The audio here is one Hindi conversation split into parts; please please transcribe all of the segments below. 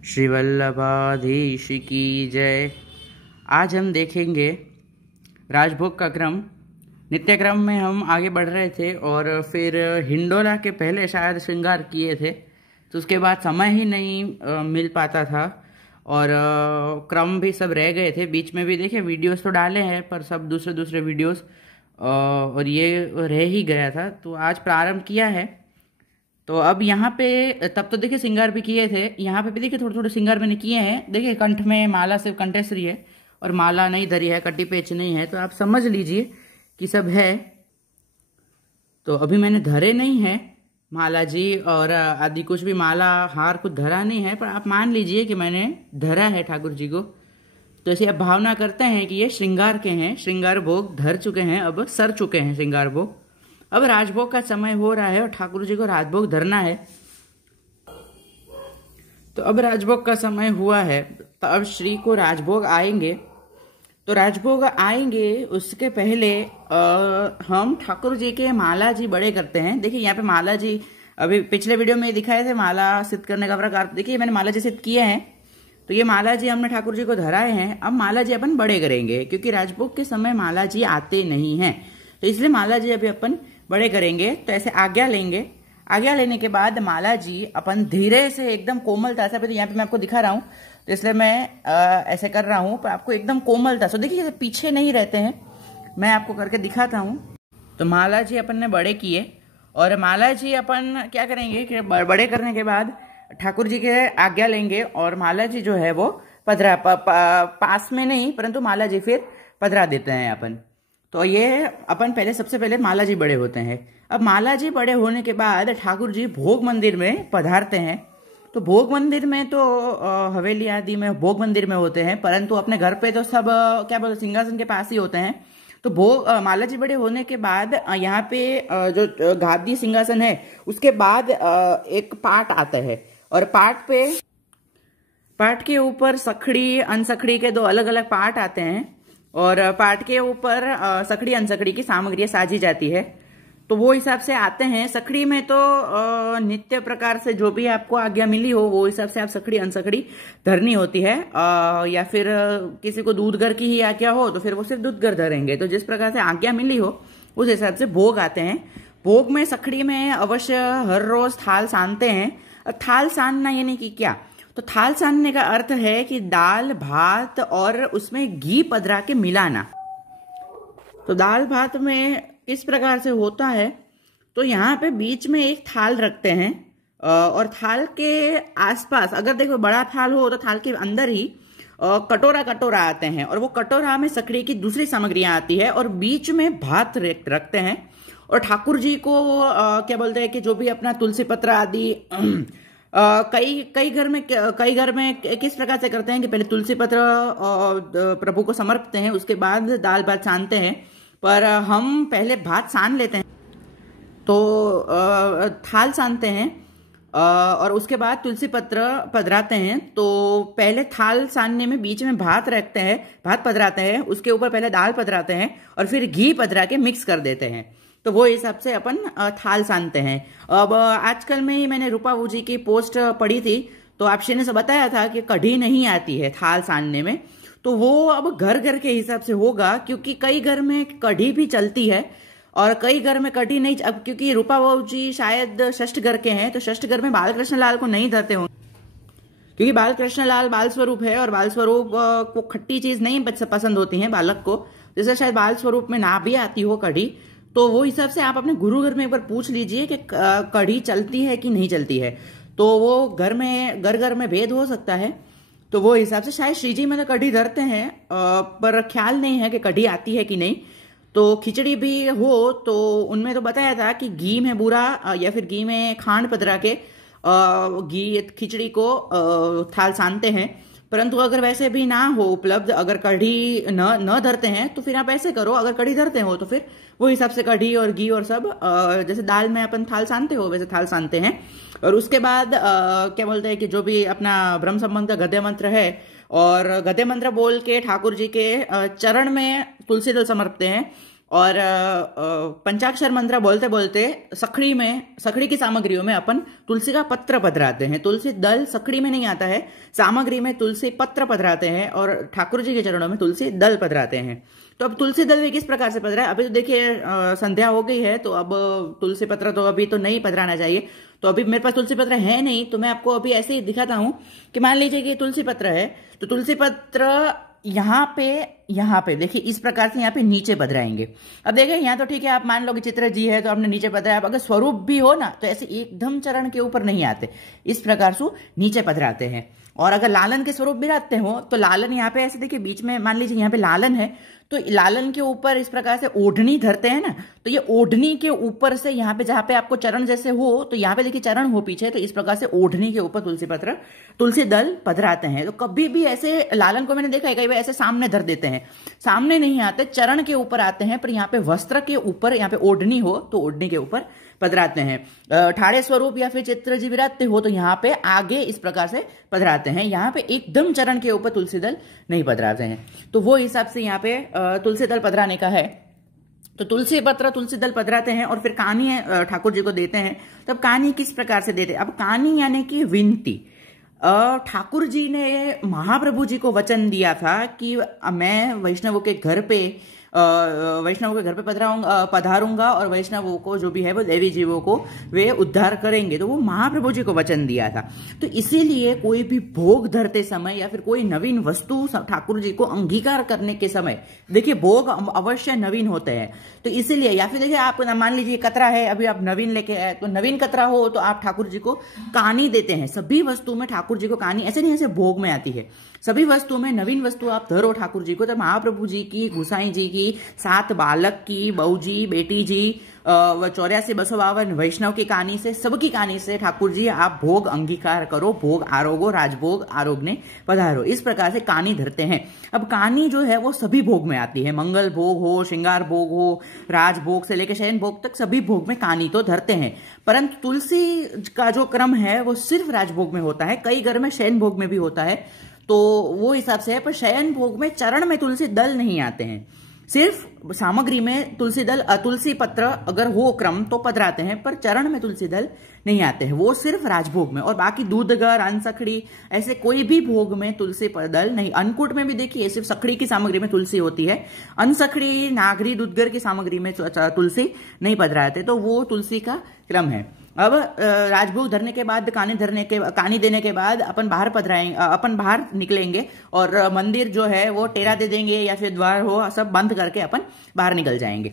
श्री वल्लभाधीश की जय। आज हम देखेंगे राजभोग का क्रम। नित्य क्रम में हम आगे बढ़ रहे थे और फिर हिंडोला के पहले शायद श्रृंगार किए थे, तो उसके बाद समय ही नहीं मिल पाता था और क्रम भी सब रह गए थे। बीच में भी देखिए वीडियोस तो डाले हैं पर सब दूसरे वीडियोस और ये रह ही गया था, तो आज प्रारंभ किया है। तो अब यहाँ पे तब तो देखिए श्रृंगार भी किए थे, यहाँ पे भी देखिए थोड़े श्रृंगार मैंने किए हैं। देखिए कंठ में माला सिर्फ कंठेश्वरी है और माला नहीं धरी है, कटी पेच नहीं है, तो आप समझ लीजिए कि सब है। तो अभी मैंने धरे नहीं है माला जी और आदि कुछ भी, माला हार कुछ धरा नहीं है, पर आप मान लीजिए कि मैंने धरा है ठाकुर जी को। तो ऐसे आप भावना करते हैं कि ये श्रृंगार के हैं, श्रृंगार भोग धर चुके हैं, अब सर चुके हैं श्रृंगार भोग। अब राजभोग का समय हो रहा है और ठाकुर जी को राजभोग धरना है। तो अब राजभोग का समय हुआ है, तो अब श्री को राजभोग आएंगे। तो राजभोग आएंगे उसके पहले हम ठाकुर जी के माला जी बड़े करते हैं। देखिए यहाँ पे माला जी अभी पिछले वीडियो में दिखाए थे माला सिद्ध करने का प्रकार। देखिए मैंने माला जी सिद्ध किए हैं, तो ये माला जी हमने ठाकुर जी को धराए हैं। अब माला जी अपन बड़े करेंगे क्योंकि राजभोग के समय माला जी आते नहीं हैं, तो इसलिए माला जी अभी अपन बड़े करेंगे। तो ऐसे आज्ञा लेंगे, आज्ञा लेने के बाद माला जी अपन धीरे से एकदम कोमलता से, तो यहाँ पे मैं आपको दिखा रहा हूँ तो इसलिए मैं ऐसे कर रहा हूँ, पर आपको एकदम कोमलता से देखिए, पीछे नहीं रहते हैं, मैं आपको करके दिखाता हूँ। तो माला जी अपन ने बड़े किए और माला जी अपन क्या करेंगे कि बड़े करने के बाद ठाकुर जी के आज्ञा लेंगे और माला जी जो है वो पधरा पास में नहीं, परंतु माला जी फिर पधरा देते हैं अपन। तो ये अपन पहले सबसे पहले माला जी बड़े होते हैं। अब माला जी बड़े होने के बाद ठाकुर जी भोग मंदिर में पधारते हैं। तो भोग मंदिर में तो हवेली आदि में भोग मंदिर में होते हैं, परंतु अपने घर पे तो सब क्या बोलते सिंहासन के पास ही होते हैं। तो भोग माला जी बड़े होने के बाद यहाँ पे जो गादी सिंहासन है उसके बाद एक पाट आता है और पाट के ऊपर सखड़ी अनसखड़ी के दो अलग अलग पाट आते हैं और पाट के ऊपर सखड़ी अनसखड़ी की सामग्री साजी जाती है। तो वो हिसाब से आते हैं। सखड़ी में तो नित्य प्रकार से जो भी आपको आज्ञा मिली हो वो हिसाब से आप सखड़ी अनसखड़ी धरनी होती है, या फिर किसी को दूधगर की ही आज्ञा हो तो फिर वो सिर्फ दूधगर धरेंगे। तो जिस प्रकार से आज्ञा मिली हो उस हिसाब से भोग आते हैं। भोग में सखड़ी में अवश्य हर रोज थाल सानते हैं। थाल सानना यानी कि क्या, तो थाल सानने का अर्थ है कि दाल भात और उसमें घी पधरा के मिलाना। तो दाल भात में इस प्रकार से होता है। तो यहाँ पे बीच में एक थाल रखते हैं और थाल के आसपास अगर देखो बड़ा थाल हो तो थाल के अंदर ही कटोरा आते हैं और वो कटोरा में सखड़ी की दूसरी सामग्रियां आती है और बीच में भात रखते हैं। और ठाकुर जी को क्या बोलते हैं कि जो भी अपना तुलसी पत्र आदि कई घर में किस प्रकार से करते हैं कि पहले तुलसी पत्र प्रभु को समर्पते हैं, उसके बाद दाल भात सानते हैं, पर हम पहले भात सान लेते हैं। तो थाल सानते हैं और उसके बाद तुलसी पत्र पधराते हैं। तो पहले थाल सानने में बीच में भात रखते हैं, भात पधराते हैं, उसके ऊपर पहले दाल पधराते हैं और फिर घी पधरा के मिक्स कर देते हैं। तो वो हिसाब से अपन थाल सानते हैं। अब आजकल में ही मैंने रूपाबू जी की पोस्ट पढ़ी थी, तो आपशी ने बताया था कि कढ़ी नहीं आती है थाल सानने में। तो वो अब घर घर के हिसाब से होगा, क्योंकि कई घर में कढ़ी भी चलती है और कई घर में कढ़ी नहीं। अब क्योंकि रूपाबू जी शायद षष्ठ घर के हैं, तो षष्ठ घर में बालकृष्ण लाल को नहीं धरते होंगे, क्योंकि बालकृष्ण लाल बाल स्वरूप है और बाल स्वरूप को खट्टी चीज नहीं पसंद होती है बालक को, जैसे शायद बाल स्वरूप में ना भी आती हो कढ़ी। तो वो हिसाब से आप अपने गुरु घर में एक बार पूछ लीजिए कि कढ़ी चलती है कि नहीं चलती है। तो वो घर में भेद हो सकता है। तो वो हिसाब से शायद श्री जी में तो कढ़ी धरते हैं, पर ख्याल नहीं है कि कढ़ी आती है कि नहीं। तो खिचड़ी भी हो तो उनमें तो बताया था कि घी में बूरा या फिर घी में खांड पधरा के घी खिचड़ी को थाल सानते हैं। परंतु अगर वैसे भी ना हो उपलब्ध, अगर कढ़ी न धरते हैं तो फिर आप ऐसे करो, अगर कढ़ी धरते हो तो फिर वो हिसाब से कढ़ी और घी और सब जैसे दाल में अपन थाल सानते हो वैसे थाल सानते हैं। और उसके बाद क्या बोलते हैं कि जो भी अपना ब्रह्म संबंध का गद्य मंत्र है और गद्य मंत्र बोल के ठाकुर जी के चरण में तुलसी दल समर्पते हैं और पंचाक्षर मंत्र बोलते बोलते सखड़ी की सामग्रियों में अपन तुलसी का पत्र पधराते हैं। तुलसी दल सखड़ी में नहीं आता है, सामग्री में तुलसी पत्र पधराते हैं और ठाकुर जी के चरणों में तुलसी दल पधराते हैं। तो अब तुलसी दल भी किस प्रकार से पधरा है, अभी तो देखिए संध्या हो गई है, तो अब तुलसी पत्र तो अभी तो नहीं पधराना चाहिए। तो अभी मेरे पास तुलसी पत्र है नहीं, तो मैं आपको अभी ऐसे ही दिखाता हूं कि मान लीजिए कि तुलसी पत्र है, तो तुलसी पत्र यहाँ पे देखिए इस प्रकार से यहाँ पे नीचे पधराएंगे। अब देखिए यहाँ तो ठीक है, आप मान लो कि चित्र जी है तो आपने नीचे पधराया। अब अगर स्वरूप भी हो ना तो ऐसे एकदम चरण के ऊपर नहीं आते, इस प्रकार से नीचे पधराते हैं। और अगर लालन के स्वरूप भी रखते हो तो लालन यहाँ पे ऐसे देखिए बीच में, मान लीजिए यहाँ पे लालन है तो लालन के ऊपर इस प्रकार से ओढ़नी धरते हैं ना, तो ये ओढ़नी के ऊपर से यहाँ पे जहां पे आपको चरण जैसे हो, तो यहाँ पे देखिए चरण हो पीछे, तो इस प्रकार से ओढ़नी के ऊपर तुलसी दल पधराते हैं। तो कभी भी ऐसे लालन को मैंने देखा है कई बार ऐसे सामने धर देते हैं, सामने नहीं आते, चरण के ऊपर आते हैं, पर यहाँ पे वस्त्र के ऊपर, यहाँ पे ओढ़नी हो तो ओढ़नी के ऊपर पधराते हैं। ठाड़े स्वरूप या फिर चित्र जी विराजते हो तो यहाँ पे आगे इस प्रकार से पधराते हैं। यहाँ पे एकदम चरण के ऊपर तुलसी दल नहीं पधराते हैं। तो वो हिसाब से यहाँ पे तुलसी दल पधराने का है। तो तुलसी पत्र तुलसी दल पधराते हैं और फिर कानी ठाकुर जी को देते हैं। तब कानी किस प्रकार से देते हैं, अब कानी यानी कि विनती। ठाकुर जी ने महाप्रभु जी को वचन दिया था कि मैं वैष्णवों के घर पे पधारूंगा और वैष्णवों को जो भी है वो देवी जीवों को वे उद्धार करेंगे। तो वो महाप्रभु जी को वचन दिया था। तो इसीलिए कोई भी भोग धरते समय या फिर कोई नवीन वस्तु ठाकुर जी को अंगीकार करने के समय, देखिए भोग अवश्य नवीन होते हैं, तो इसीलिए, या फिर देखिए आप मान लीजिए कतरा है, अभी आप नवीन लेके आए, तो नवीन कतरा हो तो आप ठाकुर जी को कानी देते हैं। सभी वस्तु में ठाकुर जी को कानी ऐसे नहीं ऐसे भोग में आती है, सभी वस्तु में नवीन वस्तु आप धरो ठाकुर जी को। तो महाप्रभु जी की, गुसाई जी की, 7 बालक की, बहू जी, बेटी जी, 84-252 वैष्णव की कहानी से, सबकी कहानी से ठाकुर जी आप भोग अंगीकार करो, भोग आरोगो, राजभोग आरोगने पधारो, इस प्रकार से कहानी धरते हैं। अब कहानी जो है वो सभी भोग में आती है, मंगल भोग हो, श्रृंगार भोग हो, राजभोग से लेकर शयन भोग तक सभी भोग में कहानी तो धरते हैं। परंतु तुलसी का जो क्रम है वो सिर्फ राजभोग में होता है, कई घर में शयन भोग में भी होता है, तो वो हिसाब से है। पर शयन भोग में चरण में तुलसी दल नहीं आते हैं, सिर्फ सामग्री में तुलसी दल, तुलसी पत्र अगर हो क्रम तो पधराते हैं, पर चरण में तुलसी दल नहीं आते हैं, वो सिर्फ राजभोग में। और बाकी दूधगर, अनसखड़ी, ऐसे कोई भी भोग में तुलसी दल नहीं। अन्नकूट में भी देखिए सिर्फ सखड़ी की सामग्री में तुलसी होती है, अनसखड़ी, नागरी, दूधगर की सामग्री में तुलसी नहीं पधराते, तो वो तुलसी का क्रम है। अब राजभोग धरने के बाद, कानी देने के बाद अपन बाहर निकलेंगे और मंदिर जो है वो टेरा दे देंगे या फिर द्वार हो सब बंद करके अपन बाहर निकल जाएंगे।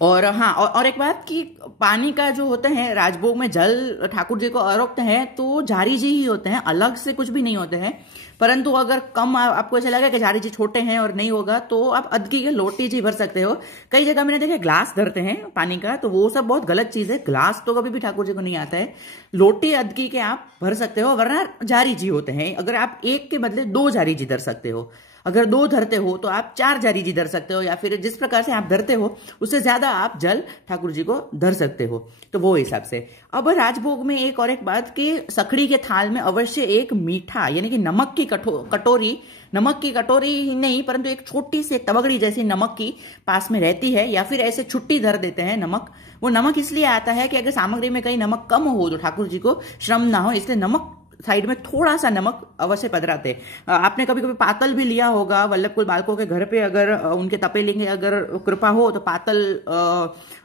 और हाँ, और एक बात कि पानी का जो होते हैं राजभोग में जल ठाकुर जी को आरोग्य है तो झारी जी ही होते हैं, अलग से कुछ भी नहीं होते हैं। परंतु अगर कम आपको ऐसा लगा कि झारी जी छोटे हैं और नहीं होगा तो आप अदकी के लोटी जी भर सकते हो। कई जगह मैंने देखा ग्लास धरते हैं पानी का, तो वो सब बहुत गलत चीज है। ग्लास तो कभी भी ठाकुर जी को नहीं आता है, लोटी अदकी के आप भर सकते हो, वरना झारी जी होते हैं। अगर आप एक के बदले 2 झारी जी धर सकते हो, अगर 2 धरते हो तो आप 4 झारी जी धर सकते हो, या फिर जिस प्रकार से आप धरते हो उससे ज्यादा आप जल ठाकुर जी को धर सकते हो, तो वो हिसाब से। अब राजभोग में एक और एक बात कि सखड़ी के थाल में अवश्य एक मीठा यानी कि नमक की कटोरी ही नहीं परंतु एक छोटी सी तवगड़ी जैसी नमक की पास में रहती है, या फिर ऐसे छुट्टी धर देते हैं नमक। वो नमक इसलिए आता है कि अगर सामग्री में कहीं नमक कम हो तो ठाकुर जी को श्रम ना हो, इसलिए नमक साइड में थोड़ा सा नमक अवश्य पधराते। आपने कभी कभी पातल भी लिया होगा, वल्लभकुल बालकों के घर पे अगर उनके तपेली की अगर कृपा हो तो पातल,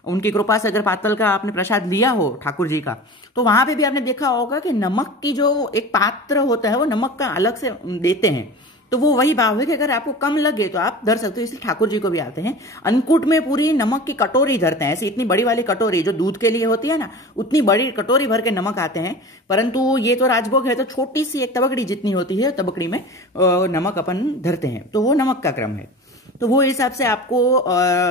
उनकी कृपा से अगर पातल का आपने प्रसाद लिया हो ठाकुर जी का, तो वहां पे भी आपने देखा होगा कि नमक की जो एक पात्र होता है वो नमक का अलग से देते हैं। तो वो वही भाव है कि अगर आपको कम लगे तो आप धर सकते हो, इसलिए ठाकुर जी को भी आते हैं। अन्नकूट में पूरी नमक की कटोरी धरते हैं, ऐसी इतनी बड़ी वाली कटोरी जो दूध के लिए होती है ना, उतनी बड़ी कटोरी भर के नमक आते हैं। परंतु ये तो राजभोग है तो छोटी सी एक तबकड़ी जितनी होती है, तबकड़ी में नमक अपन धरते हैं, तो वो नमक का क्रम है। तो वो हिसाब से आपको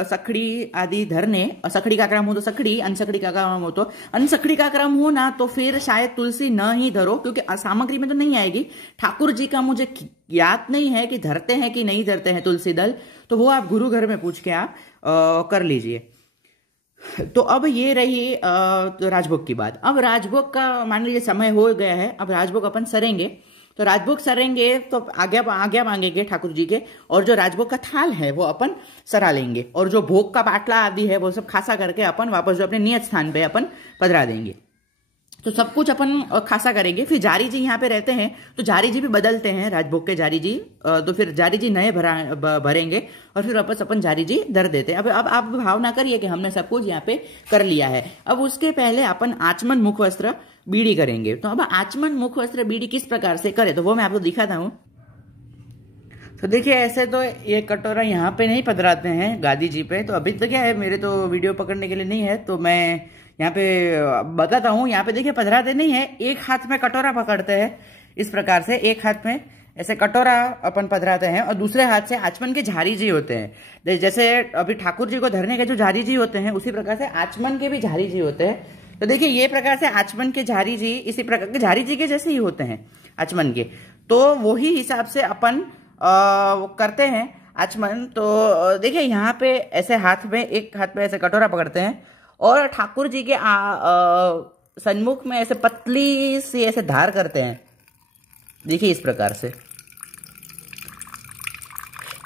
सखड़ी आदि धरने, सखड़ी का क्रम हो तो सखड़ी, अनसखड़ी का क्रम हो तो अनसखड़ी का क्रम हो ना, तो फिर शायद तुलसी न ही धरो, क्योंकि सामग्री में तो नहीं आएगी। ठाकुर जी का मुझे याद नहीं है कि धरते हैं कि नहीं धरते हैं तुलसी दल, तो वो आप गुरु घर में पूछ के आप कर लीजिए। तो अब ये रही राजभोग की बात। अब राजभोग का मान लीजिए समय हो गया है, अब राजभोग अपन सरेंगे। तो राजभोग सरेंगे तो आज्ञा मांगेंगे ठाकुर जी के, और जो राजभोग का थाल है वो अपन सरा लेंगे, और जो भोग का बाटला आदि है वो सब खासा करके अपन वापस जो अपने नियत स्थान पे अपन पधरा देंगे। तो सब कुछ अपन खासा करेंगे। फिर जारी जी यहाँ पे रहते हैं, तो जारी जी भी बदलते हैं, राजभोग के जारी जी। तो फिर जारी जी नए भरेंगे और फिर वापस अपन जारी जी धर देते हैं। अब आप भाव ना करिए कि हमने सब कुछ यहाँ पे कर लिया है। अब उसके पहले अपन आचमन, मुख वस्त्र, बीड़ी करेंगे। तो अब आचमन, मुख वस्त्र, बीड़ी किस प्रकार से करें तो वो मैं आपको दिखाता हूँ। तो देखिए, ऐसे तो ये कटोरा यहाँ पे नहीं पधराते हैं गादी जी पे। तो अभी तो क्या है, मेरे तो वीडियो पकड़ने के लिए नहीं है, तो मैं यहाँ पे बताता हूँ। यहाँ पे देखिए पधराते नहीं है, एक हाथ में कटोरा पकड़ते हैं इस प्रकार से, एक हाथ में ऐसे कटोरा अपन पधराते हैं और दूसरे हाथ से आचमन के झारी जी होते हैं। जैसे अभी ठाकुर जी को धरने के जो झारी जी होते हैं, उसी प्रकार से आचमन के भी झारी जी होते हैं। तो देखिए ये प्रकार से आचमन के झारी जी इसी प्रकार के झारी जी के जैसे ही होते हैं आचमन के। तो वही हिसाब से अपन करते हैं आचमन। तो देखिए यहाँ पे ऐसे हाथ में, एक हाथ में ऐसे कटोरा पकड़ते हैं और ठाकुर जी के सन्मुख में ऐसे पतली सी ऐसे धार करते हैं। देखिए इस प्रकार से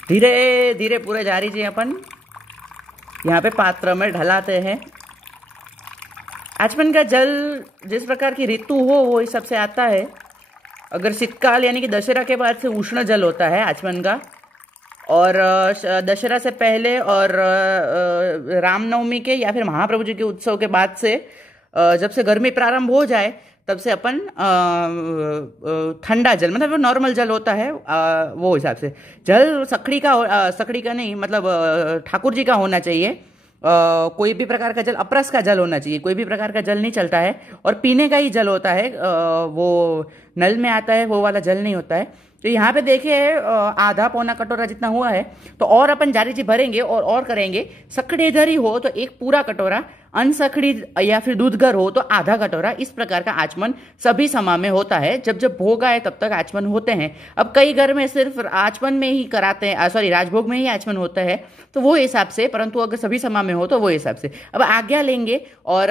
धीरे धीरे पूरे जारी जी अपन यहाँ पे पात्र में ढलाते हैं। आचमन का जल जिस प्रकार की ऋतु हो वो हिसाब से आता है। अगर शीतकाल यानी कि दशहरा के बाद से उष्ण जल होता है आचमन का, और दशहरा से पहले और रामनवमी के या फिर महाप्रभु जी के उत्सव के बाद से जब से गर्मी प्रारंभ हो जाए तब से अपन ठंडा जल, मतलब वो नॉर्मल जल होता है, वो हिसाब से जल सखड़ी का नहीं, मतलब ठाकुर जी का होना चाहिए। कोई भी प्रकार का जल, अपरस का जल होना चाहिए, कोई भी प्रकार का जल नहीं चलता है। और पीने का ही जल होता है, वो नल में आता है वो वाला जल नहीं होता है। तो यहाँ पे देखिए आधा पौना कटोरा जितना हुआ है, तो और अपन जारी जी भरेंगे और करेंगे। सखड़ी धरी हो तो एक पूरा कटोरा, अनसखड़ी या फिर दूधगर हो तो आधा कटोरा। इस प्रकार का आचमन सभी समा में होता है। जब जब भोग आए तब तक आचमन होते हैं। अब कई घर में सिर्फ आचमन में ही कराते हैं, सॉरी राजभोग में ही आचमन होता है, तो वो हिसाब से, परंतु अगर सभी समा में हो तो वो हिसाब से। अब आज्ञा लेंगे और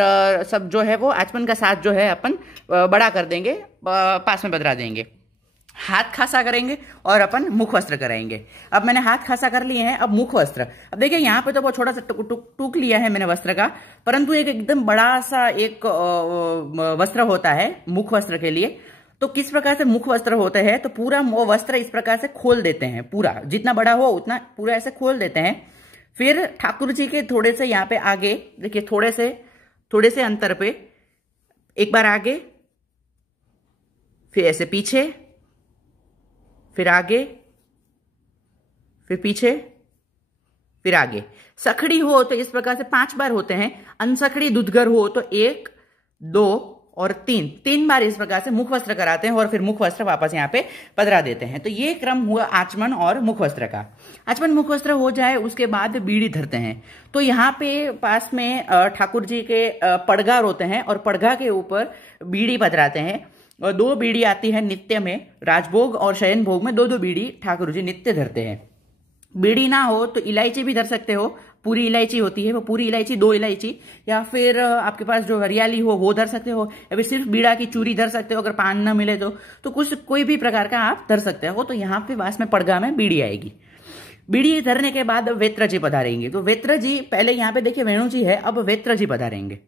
सब जो है वो आचमन का साथ जो है अपन बड़ा कर देंगे, पास में बदला देंगे। हाथ खासा करेंगे और अपन मुख वस्त्र कराएंगे। अब मैंने हाथ खासा कर लिए हैं, अब मुख वस्त्र। अब देखिए यहाँ पे तो बहुत छोटा सा टूक लिया है मैंने वस्त्र का, परंतु एक एकदम बड़ा सा एक वस्त्र होता है मुख वस्त्र के लिए। तो किस प्रकार से मुख वस्त्र होते हैं, तो पूरा वस्त्र इस प्रकार से खोल देते हैं, पूरा जितना बड़ा हो उतना पूरा ऐसे खोल देते हैं। फिर ठाकुर जी के थोड़े से यहाँ पे आगे देखिए, थोड़े से अंतर पे एक बार आगे, फिर ऐसे पीछे, फिर आगे, फिर पीछे, फिर आगे। सखड़ी हो तो इस प्रकार से 5 बार होते हैं। अनसखड़ी दूधगर हो तो 1, 2 और 3 बार इस प्रकार से मुख वस्त्र कराते हैं और फिर मुख वस्त्र वापस यहाँ पे पधरा देते हैं। तो ये क्रम हुआ आचमन और मुख वस्त्र का। आचमन मुख वस्त्र हो जाए उसके बाद बीड़ी धरते हैं। तो यहाँ पे पास में ठाकुर जी के पड़गार होते हैं और पड़गा के ऊपर बीड़ी पधराते हैं। और 2 बीड़ी आती है नित्य में, राजभोग और शयन भोग में 2-2 बीड़ी ठाकुर जी नित्य धरते हैं। बीड़ी ना हो तो इलायची भी धर सकते हो, पूरी इलायची होती है वो, पूरी इलायची, 2 इलायची, या फिर आपके पास जो हरियाली हो वो धर सकते हो, या फिर सिर्फ बीड़ा की चूरी धर सकते हो अगर पान ना मिले तो कोई भी प्रकार का आप धर सकते हो। तो यहाँ पे वास में पड़गा में बीड़ी आएगी। बीड़ी धरने के बाद वेत्र जी पधारेंगे। तो वेत्र जी पहले यहाँ पे देखिए वेणु जी है, अब वेत्र जी पधारेंगे।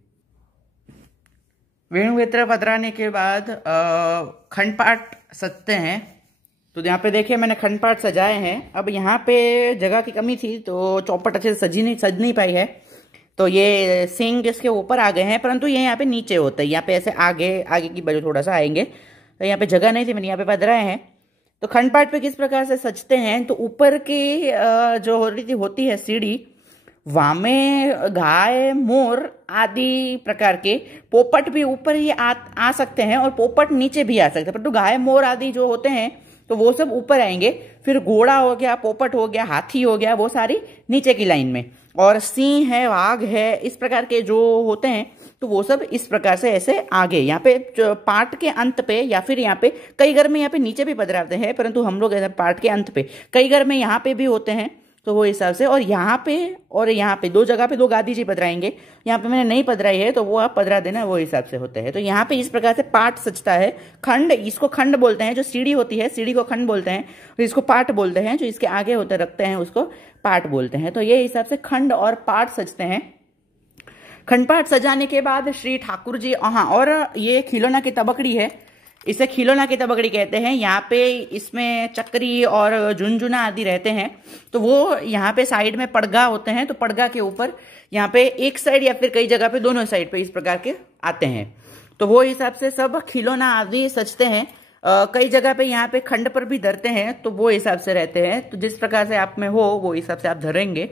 वेणु वेत्र पधराने के बाद खंडपाठ सजते हैं। तो यहाँ पे देखिए मैंने खंडपाठ सजाए हैं। अब यहाँ पे जगह की कमी थी तो चौपट अच्छे से सज नहीं पाई है, तो ये सिंग इसके ऊपर आ गए हैं, परंतु ये यहाँ पे नीचे होता है। यहाँ पे ऐसे आगे की वजह थोड़ा सा आएंगे, तो यहाँ पे जगह नहीं थी, मैंने यहाँ पे पधराए हैं। तो खंडपाठ पे किस प्रकार से सजते हैं, तो ऊपर की जो होती है सीढ़ी, वहां में गाय, मोर आदि प्रकार के, पोपट भी ऊपर ही आ सकते हैं और पोपट नीचे भी आ सकते हैं, परंतु गाय, मोर आदि जो होते हैं तो वो सब ऊपर आएंगे। फिर घोड़ा हो गया, पोपट हो गया, हाथी हो गया, वो सारी नीचे की लाइन में, और सिंह है, वाघ है, इस प्रकार के जो होते हैं तो वो सब इस प्रकार से ऐसे आगे यहाँ पे पाठ के अंत पे, या फिर यहाँ पे कई घर में यहाँ पे नीचे भी पधराते हैं, परंतु हम लोग ऐसे पाठ के अंत पे, कई घर में यहाँ पे भी होते हैं। तो वो हिसाब से। और यहाँ पे दो जगह पे दो गादी जी पधराएंगे, यहाँ पे मैंने नहीं पधराई है तो वो आप पधरा देना, वो हिसाब से होता है। तो यहाँ पे इस प्रकार से पाठ सजता है। खंड, इसको खंड बोलते हैं। जो सीढ़ी होती है, सीढ़ी को खंड बोलते हैं, तो इसको पाठ बोलते हैं। जो इसके आगे होते रखते हैं उसको पाठ बोलते हैं। तो ये हिसाब से खंड और पाठ सजते हैं। खंड पाठ सजाने के बाद श्री ठाकुर जी, हाँ, और ये खिलौना की तबकड़ी है, इसे खिलौना की तबकड़ी कहते हैं। यहाँ पे इसमें चक्री और झुनझुना आदि रहते हैं। तो वो यहाँ पे साइड में पड़गा होते हैं, तो पड़गा के ऊपर यहाँ पे एक साइड या फिर कई जगह पे दोनों साइड पे इस प्रकार के आते हैं। तो वो हिसाब से सब खिलौना आदि सजते हैं। कई जगह पे यहाँ पे खंड पर भी धरते हैं, तो वो हिसाब से रहते हैं। तो जिस प्रकार से आप में हो वो हिसाब से आप धरेंगे।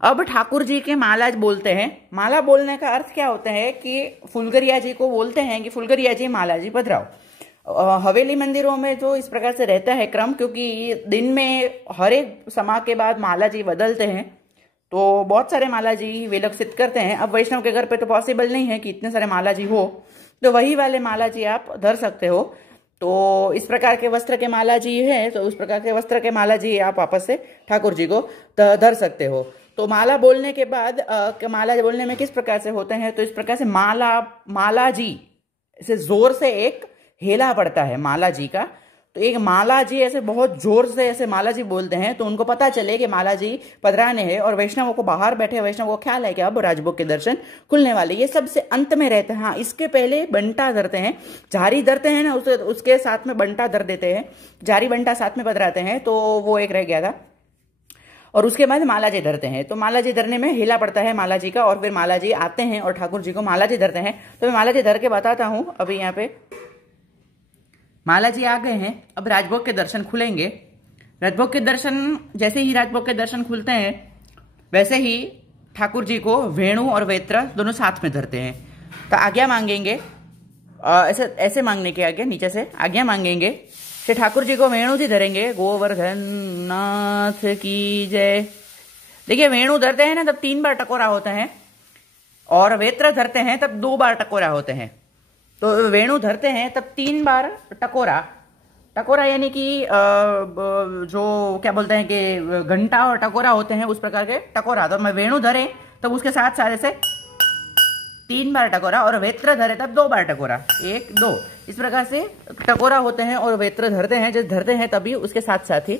अब ठाकुर जी के माला बोलते हैं। माला बोलने का अर्थ क्या होता है कि फुलगरिया जी को बोलते हैं कि फुलगरिया जी माला जी पधराओ। हवेली मंदिरों में जो इस प्रकार से रहता है क्रम, क्योंकि दिन में हर एक समा के बाद माला जी बदलते हैं, तो बहुत सारे माला जी वे लोग सिद्ध करते हैं। अब वैष्णव के घर पे तो पॉसिबल नहीं है कि इतने सारे माला जी हो, तो वही वाले माला जी आप धर सकते हो। तो इस प्रकार के वस्त्र के माला जी है, तो उस प्रकार के वस्त्र के माला जी आप वापस से ठाकुर जी को धर सकते हो। तो माला बोलने के बाद माला बोलने में किस प्रकार से होते हैं, तो इस प्रकार से माला जी ऐसे जोर से एक हेला पड़ता है माला जी का। तो एक माला जी ऐसे बहुत जोर से ऐसे माला जी बोलते हैं, तो उनको पता चले कि माला जी पधराने हैं। और वैष्णवों को बाहर बैठे वैष्णव को ख्याल है कि अब राजभोग के दर्शन खुलने वाले। ये सबसे अंत में रहते हैं। हाँ, इसके पहले बंटा धरते हैं, झारी धरते हैं ना, उसके साथ में बंटा धर देते हैं, झारी बंटा साथ में पधराते हैं। तो वो एक रह गया था। और उसके बाद माला जी धरते हैं। तो माला जी धरने में हिला पड़ता है माला जी का, और फिर माला जी आते हैं और ठाकुर जी को माला जी धरते हैं। तो मैं माला जी धर के बताता हूं। अभी यहाँ पे माला जी आ गए हैं। अब राजभोग के दर्शन खुलेंगे। राजभोग के दर्शन, जैसे ही राजभोग के दर्शन खुलते हैं वैसे ही ठाकुर जी को वेणु और वेत्र दोनों साथ में धरते हैं। तो आज्ञा मांगेंगे, ऐसे मांगने के आगे नीचे से आज्ञा मांगेंगे। श्री ठाकुर जी को वेणु जी धरेंगे। गोवर्धन नाथ की जय। देखिए, वेणु धरते हैं ना तब 3 बार टकोरा होते हैं, और वेत्र धरते हैं तब 2 बार टकोरा होते हैं। तो वेणु धरते हैं तब 3 बार टकोरा यानी कि जो क्या बोलते हैं कि घंटा और टकोरा होते हैं, उस प्रकार के टकोरा। तो मैं वेणु धरे तब उसके साथ सारे से 3 बार टकोरा, और वेत्र धरे तब 2 बार टकोरा, 1 2 इस प्रकार से टकोरा होते हैं और वेत्र धरते हैं। जब धरते हैं तभी उसके साथ साथ ही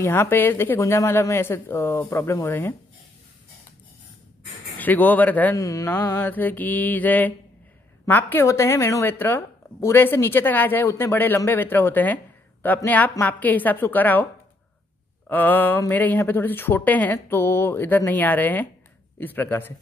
यहाँ पे देखिए गुंजामाला में ऐसे प्रॉब्लम हो रहे हैं। श्री गोवर्धन नाथ की जय। माप के होते हैं वेणु वेत्र, पूरे से नीचे तक आ जाए उतने बड़े लंबे वेत्र होते हैं। तो अपने आप माप के हिसाब से कराओ। मेरे यहाँ पे थोड़े से छोटे हैं तो इधर नहीं आ रहे हैं, इस प्रकार से।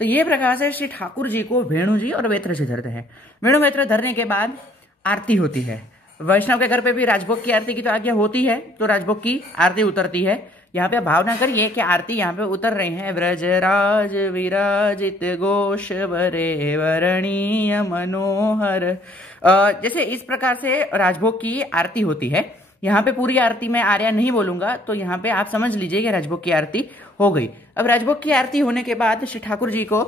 तो ये प्रकार से श्री ठाकुर जी को वेणु जी और वेत्र से धरते हैं। वेणु वेत्र धरने के बाद आरती होती है। वैष्णव के घर पे भी राजभोग की आरती की तो आज्ञा होती है, तो राजभोग की आरती उतरती है। यहाँ पे भावना करिए कि आरती यहाँ पे उतर रही है। व्रजराज विराजित घोष वरे वरणीय मनोहर। जैसे इस प्रकार से राजभोग की आरती होती है। यहाँ पे पूरी आरती में आर्या नहीं बोलूंगा, तो यहाँ पे आप समझ लीजिए कि राजभोग की आरती हो गई। अब राजभोग की आरती होने के बाद श्री ठाकुर जी को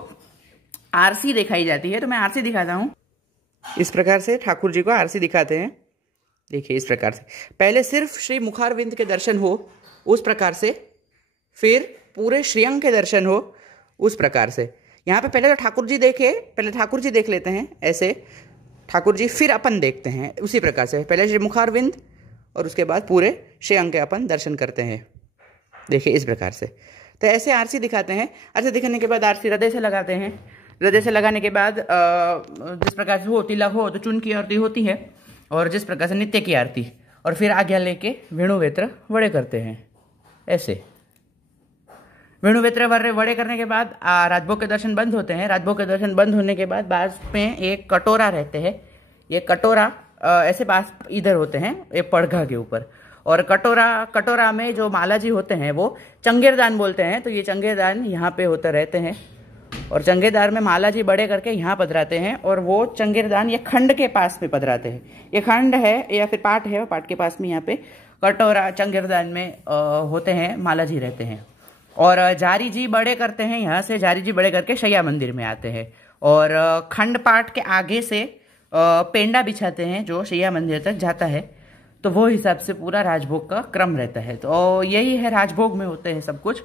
आरसी दिखाई जाती है। तो मैं आरसी दिखाता हूँ। इस प्रकार से ठाकुर जी को आरसी दिखाते हैं। देखिए, इस प्रकार से पहले सिर्फ श्री मुखारविंद के दर्शन हो, उस प्रकार से, फिर पूरे श्रीअंग के दर्शन हो, उस प्रकार से। यहाँ पे पहले तो ठाकुर जी देखे, पहले ठाकुर जी देख लेते हैं ऐसे ठाकुर जी, फिर अपन देखते हैं उसी प्रकार से। पहले श्री मुखारविंद और उसके बाद पूरे श्रीअंग के अपन दर्शन करते हैं। देखिए, इस प्रकार से। तो ऐसे आरसी दिखाते हैं। आरसी दिखाने के बाद आरसी हृदय से लगाते हैं। हृदय से लगाने के बाद जिस प्रकार से हो, तिलक हो तो चून की आरती होती है, और जिस प्रकार से नित्य की आरती, और फिर आज्ञा लेके वेणु वेत्र वड़े करते हैं। ऐसे वेणु वेत्र वड़े करने के बाद राजभोग के दर्शन बंद होते हैं। राजभोग के दर्शन बंद होने के बाद पास में एक कटोरा रहते हैं। ये कटोरा ऐसे पास इधर होते हैं, एक पड़घा के ऊपर। और कटोरा में जो माला जी होते हैं वो चंगेरदान बोलते हैं। तो ये चंगेरदान यहाँ पे होते रहते हैं, और चंगेदार में माला जी बड़े करके यहाँ पधराते हैं। और वो चंगेरदान ये खंड के पास में पधराते हैं। ये खंड है या फिर पाठ है, पाठ के पास में यहाँ पे कटोरा चंगेरदान में होते हैं, माला जी रहते हैं। और जारी जी बड़े करते हैं, यहाँ से जारी जी बड़े करके शैया मंदिर में आते हैं। और खंड पाठ के आगे से पेंडा बिछाते हैं जो शैया मंदिर तक जाता है। तो वो हिसाब से पूरा राजभोग का क्रम रहता है। तो यही है, राजभोग में होते हैं सब कुछ।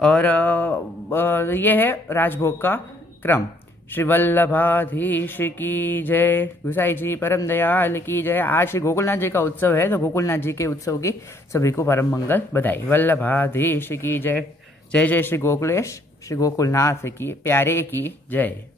और ये है राजभोग का क्रम। श्री वल्लभाधीश की जय, गुसाई जी परम दयाल की जय। आज श्री गोकुलनाथ जी का उत्सव है, तो गोकुलनाथ जी के उत्सव की सभी को परम मंगल बधाई। वल्लभाधीश की जय। जय जय श्री गोकुलेश, श्री गोकुलनाथ की प्यारे की जय।